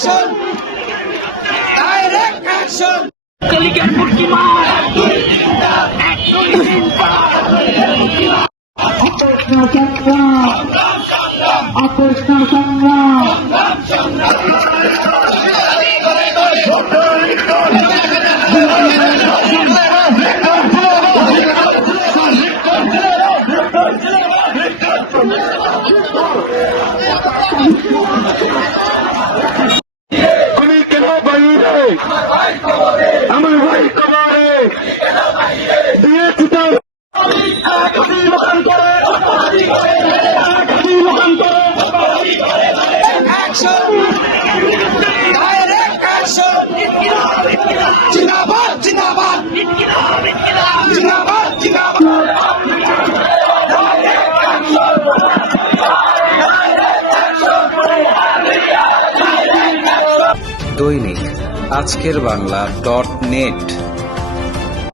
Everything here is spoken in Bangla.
action! Direct action! আমি কেন বাইরে আমার ভাই কমারে দিয়েছি তার Action! Direct action! Zindabad! Zindabad! Zindabad! Zindabad! দৈনিক আজকের বাংলা .net